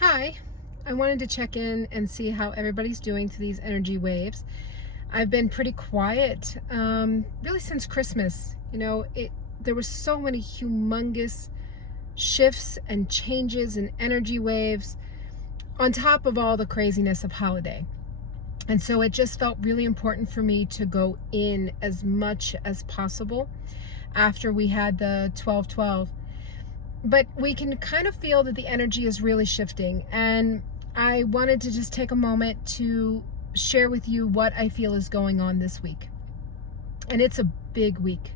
Hi, I wanted to check in and see how everybody's doing to these energy waves. I've been pretty quiet, really since Christmas. There were so many humongous shifts and changes and energy waves on top of all the craziness of holiday. And so it just felt really important for me to go in as much as possible after we had the 12/12. But we can kind of feel that the energy is really shifting, and I wanted to just take a moment to share with you what I feel is going on this week. And it's a big week.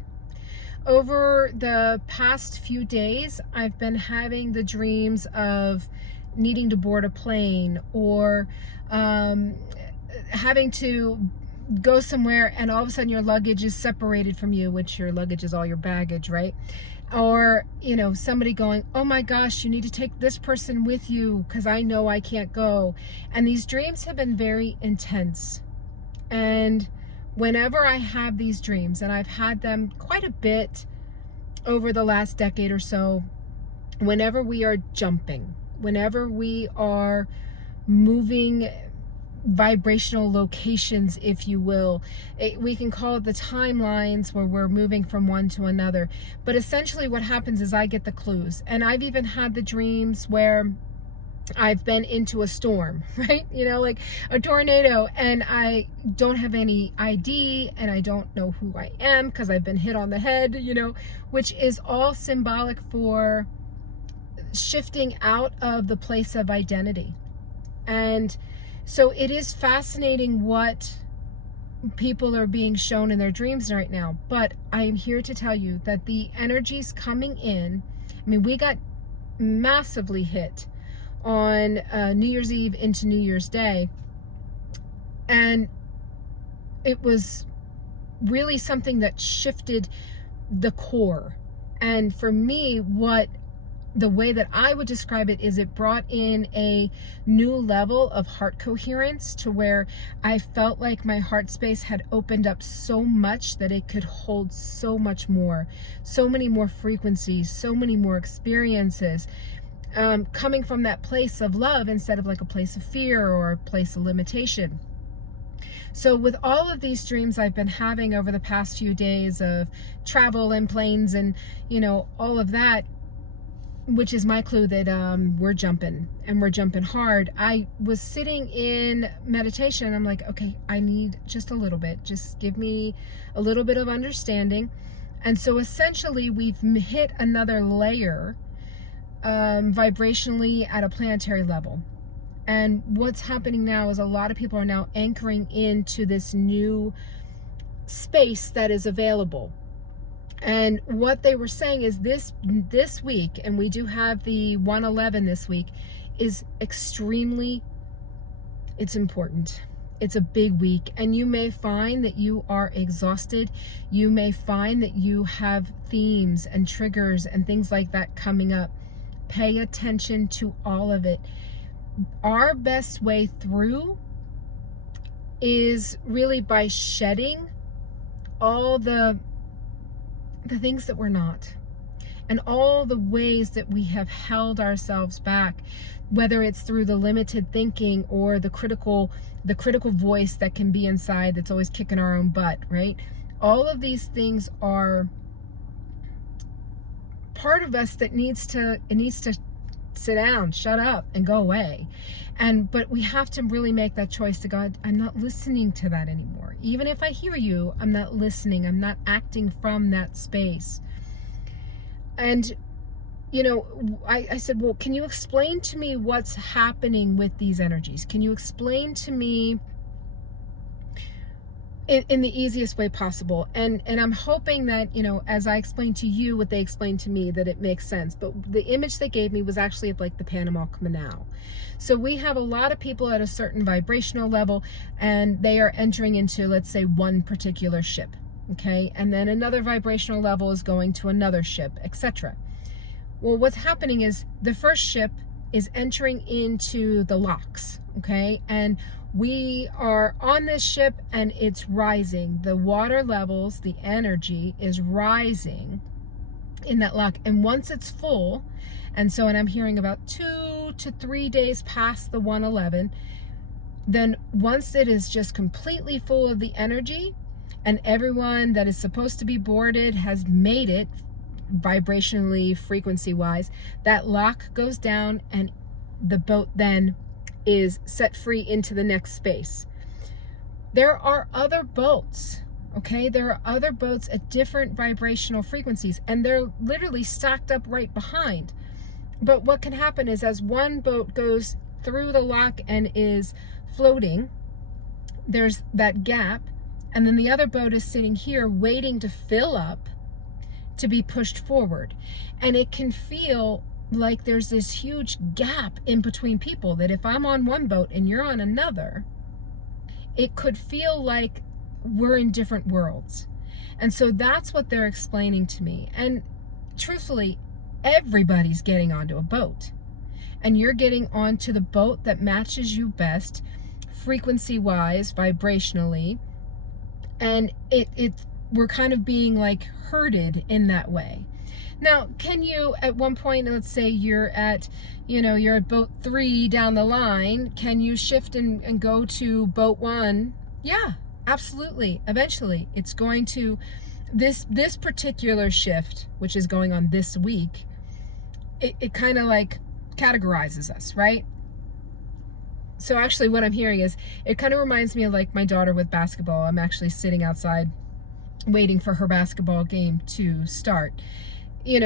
Over the past few days, I've been having the dreams of needing to board a plane, or having to go somewhere and all of a sudden your luggage is separated from you, which your luggage is all your baggage, right? Or, somebody going, oh my gosh, you need to take this person with you because I know I can't go. And these dreams have been very intense. And whenever I have these dreams, and I've had them quite a bit over the last decade or so, whenever we are jumping, whenever we are moving vibrational locations, if you will. We can call it the timelines where we're moving from one to another. But essentially what happens is I get the clues. And I've even had the dreams where I've been into a storm, right? Like a tornado, and I don't have any ID and I don't know who I am because I've been hit on the head, which is all symbolic for shifting out of the place of identity. And so it is fascinating what people are being shown in their dreams right now. But I am here to tell you that the energies coming in, we got massively hit on New Year's Eve into New Year's Day. And it was really something that shifted the core. And for me, the way that I would describe it is it brought in a new level of heart coherence, to where I felt like my heart space had opened up so much that it could hold so much more, so many more frequencies, so many more experiences, coming from that place of love instead of like a place of fear or a place of limitation. So with all of these dreams I've been having over the past few days of travel and planes and, all of that, which is my clue that we're jumping, and we're jumping hard. I was sitting in meditation. I'm like, okay, I need just a little bit. Just give me a little bit of understanding. And so essentially we've hit another layer vibrationally at a planetary level. And what's happening now is a lot of people are now anchoring into this new space that is available. And what they were saying is this week, and we do have the 111 this week, is it's important. It's a big week, and you may find that you are exhausted. You may find that you have themes and triggers and things like that coming up. Pay attention to all of it. Our best way through is really by shedding all the things that we're not, and all the ways that we have held ourselves back, whether it's through the limited thinking or the critical voice that can be inside that's always kicking our own butt, right? All of these things are part of us that needs to sit down, shut up, and go away. But we have to really make that choice to God, I'm not listening to that anymore. Even if I hear you, I'm not listening. I'm not acting from that space. And, I said, well, can you explain to me what's happening with these energies? Can you explain to me in the easiest way possible? And I'm hoping that, as I explained to you what they explained to me, that it makes sense. But the image they gave me was actually of like the Panama Canal. So we have a lot of people at a certain vibrational level, and they are entering into, let's say, one particular ship, okay? And then another vibrational level is going to another ship, etc. Well, what's happening is the first ship is entering into the locks, okay? And we are on this ship and it's rising. The water levels, the energy is rising in that lock. And once it's full, and I'm hearing about 2 to 3 days past the 111, then once it is just completely full of the energy and everyone that is supposed to be boarded has made it vibrationally, frequency-wise, that lock goes down and the boat then is set free into the next space. There are other boats, okay? There are other boats at different vibrational frequencies, and they're literally stacked up right behind. But what can happen is as one boat goes through the lock and is floating, there's that gap, and then the other boat is sitting here waiting to fill up to be pushed forward. And it can feel like there's this huge gap in between people, that if I'm on one boat and you're on another, it could feel like we're in different worlds. And so that's what they're explaining to me. And truthfully, everybody's getting onto a boat, and you're getting onto the boat that matches you best, frequency-wise, vibrationally, and we're kind of being like herded in that way. Now, can you, at one point, let's say you're at boat 3 down the line, can you shift and go to boat 1? Yeah, absolutely. Eventually, it's going to, this particular shift, which is going on this week, it kind of like categorizes us, right? So actually what I'm hearing is, it kind of reminds me of like my daughter with basketball. I'm actually sitting outside waiting for her basketball game to start.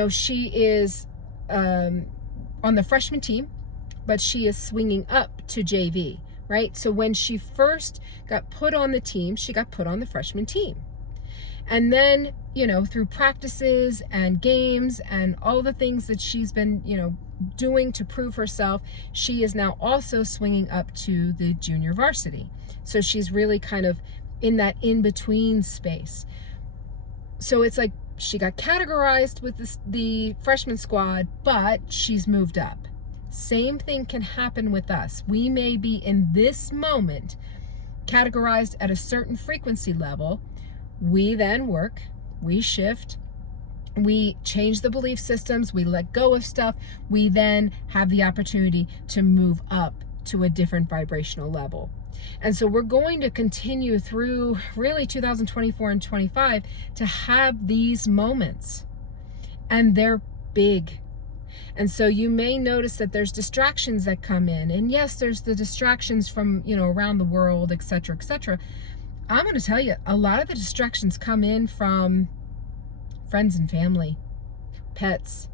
She is on the freshman team, but she is swinging up to JV, right? So when she first got put on the team, she got put on the freshman team. And then, through practices and games and all the things that she's been, doing to prove herself, she is now also swinging up to the junior varsity. So she's really kind of in that in-between space. So it's like she got categorized with the freshman squad, but she's moved up. Same thing can happen with us. We may be in this moment categorized at a certain frequency level. We then work, we shift, we change the belief systems, we let go of stuff. We then have the opportunity to move up to a different vibrational level. And so we're going to continue through really 2024 and 25 to have these moments, and they're big. And so you may notice that there's distractions that come in, and yes, there's the distractions from, around the world, etc., etc. I'm going to tell you, a lot of the distractions come in from friends and family, pets,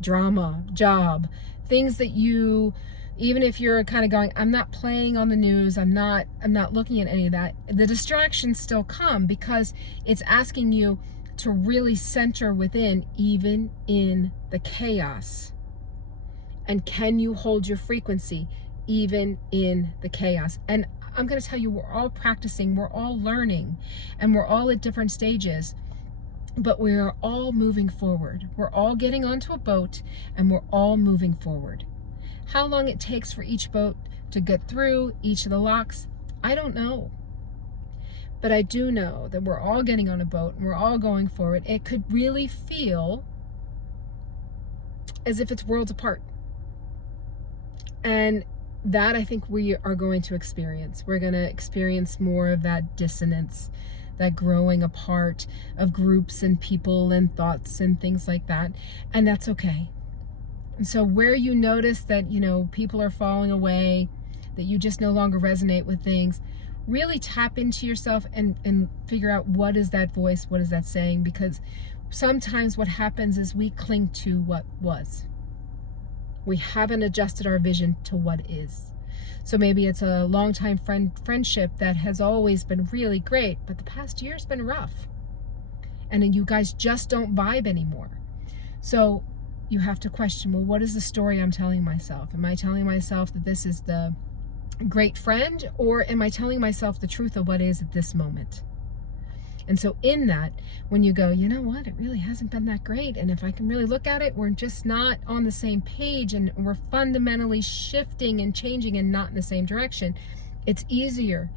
drama, job, things that you, even if you're kind of going, I'm not playing on the news, I'm not looking at any of that, the distractions still come because it's asking you to really center within, even in the chaos. And can you hold your frequency even in the chaos? And I'm going to tell you, we're all practicing, we're all learning, and we're all at different stages, but we are all moving forward. We're all getting onto a boat, and we're all moving forward. How long it takes for each boat to get through each of the locks, I don't know. But I do know that we're all getting on a boat, and we're all going forward. It could really feel as if it's worlds apart. And that, I think, we are going to experience. We're going to experience more of that dissonance, that growing apart of groups and people and thoughts and things like that. And that's okay. And so where you notice that, people are falling away, that you just no longer resonate with things, really tap into yourself and figure out, what is that voice? What is that saying? Because sometimes what happens is we cling to what was. We haven't adjusted our vision to what is. So maybe it's a longtime friendship that has always been really great, but the past year's been rough. And then you guys just don't vibe anymore. So you have to question, well, what is the story I'm telling myself? Am I telling myself that this is the great friend, or am I telling myself the truth of what is at this moment? And so in that, when you go, you know what, it really hasn't been that great, and if I can really look at it, we're just not on the same page, and we're fundamentally shifting and changing and not in the same direction, it's easier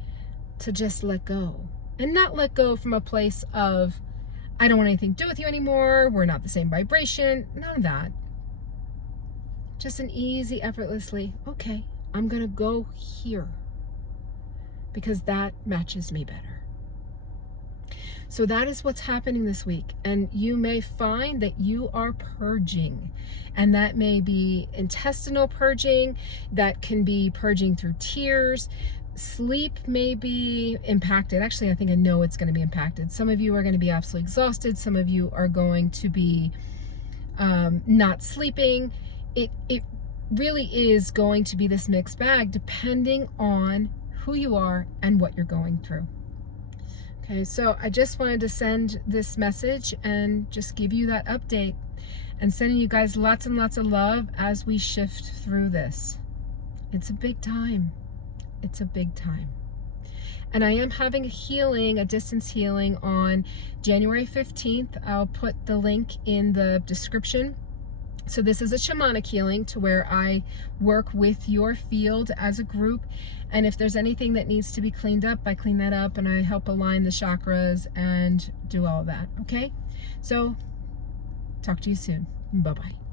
to just let go. And not let go from a place of, I don't want anything to do with you anymore, we're not the same vibration, none of that. Just an easy, effortlessly, okay, I'm gonna go here because that matches me better. So that is what's happening this week. And you may find that you are purging, and that may be intestinal purging, that can be purging through tears. Sleep may be impacted. Actually, I think I know it's going to be impacted. Some of you are going to be absolutely exhausted. Some of you are going to be not sleeping. It really is going to be this mixed bag depending on who you are and what you're going through. Okay, so I just wanted to send this message and just give you that update, and sending you guys lots and lots of love as we shift through this. It's a big time. It's a big time. And I am having a healing, a distance healing on January 15th. I'll put the link in the description. So this is a shamanic healing, to where I work with your field as a group. And if there's anything that needs to be cleaned up, I clean that up, and I help align the chakras and do all of that. Okay? So talk to you soon. Bye-bye.